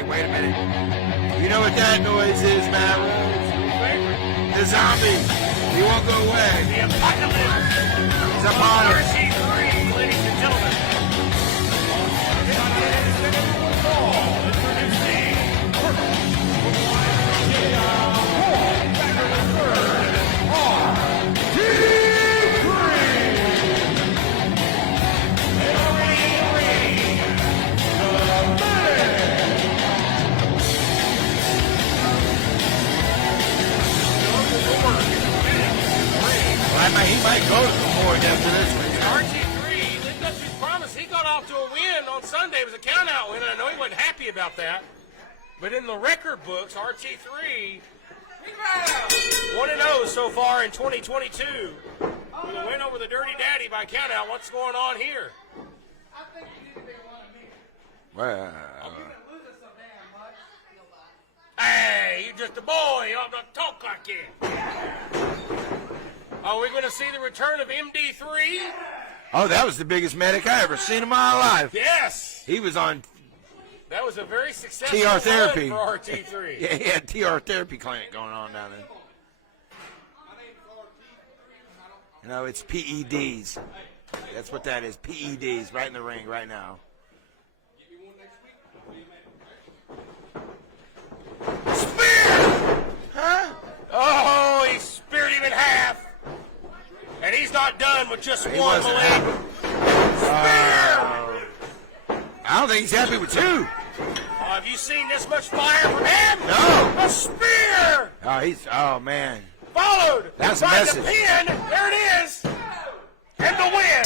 Hey, wait a minute. You know what that noise is, Matt Rhodes? The zombie. He won't go away. The apocalypse. It's upon us. RT3, ladies and gentlemen. He might go to the board after this one. RT3, lived up to his promise. He got off to a win on Sunday. It was a count-out win, and I know he wasn't happy about that. But in the record books, RT3 1-0 so far in 2022 with a win over the Dirty Daddy by count-out. What's going on here? I think you need to be one of me. Well, You've been losing so damn much. Hey, you're just a boy. You ought not talk like that. Are we going to see the return of MD3? oh, that was the biggest medic I ever seen in my life. Yes. He was on That was a very successful TR therapy. run for RT3. Yeah, he had TR therapy clinic going on down there. No, it's PEDs. That's what that is. PEDs, right in the ring right now. Spear! Huh? Oh, he speared him in half. And he's not done with just He one, wasn't Malik. happy. I don't think he's happy with two. Have you seen this much fire from him? No. A spear! Oh man. Followed That's a by message. the pin. There it is. And the win.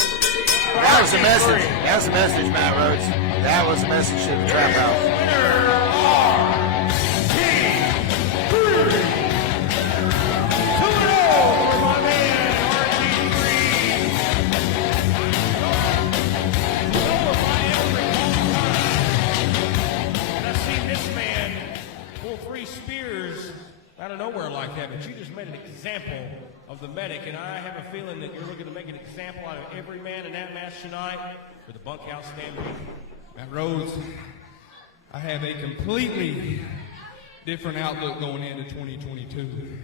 That was a message. That's a message, Matt Rhodes. That was a message to the trap house. Winner, RT3. 2-0 for my man, RT3. And I've seen this man pull 3 spears out of nowhere like that, but you just made an example of the medic, and I have a feeling that you're looking to make an example out of every man in that match tonight for the Bunkhouse Stampede. Matt Rhodes, I have a completely different outlook going into 2022.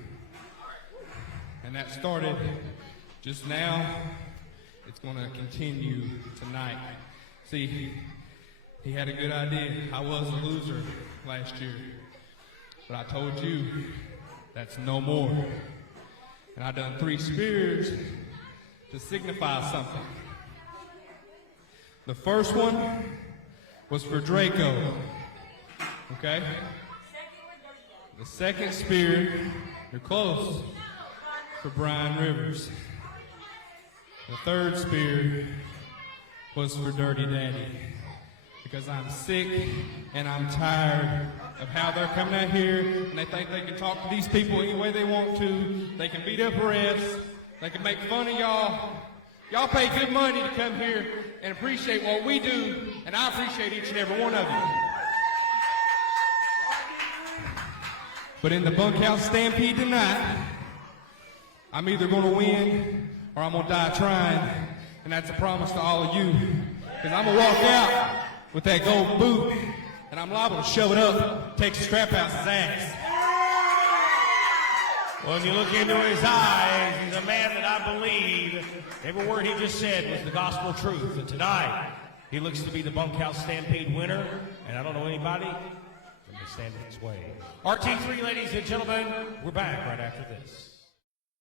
And that started just now. It's going to continue tonight. See, he had a good idea. I was a loser last year. But I told you, that's no more. And I done 3 spears to signify something. The first one was for Draco, okay? The second spear, you're close, for Brian Rivers. The third spear was for Dirty Daddy, because I'm sick and I'm tired of how they're coming out here and they think they can talk to these people any way they want to. They can beat up refs. They can make fun of y'all. Y'all pay good money to come here and appreciate what we do, and I appreciate each and every one of you. But in the Bunkhouse Stampede tonight, I'm either going to win or I'm going to die trying, and that's a promise to all of you. Because I'm going to walk out with that gold boot, and I'm liable to shove it up Texas Trap House's ass. Well, when you look into his eyes, he's a man that I believe every word he just said was the gospel truth. And tonight, he looks to be the Bunkhouse Stampede winner, and I don't know anybody that may stand in his way. RT3, ladies and gentlemen, we're back right after this.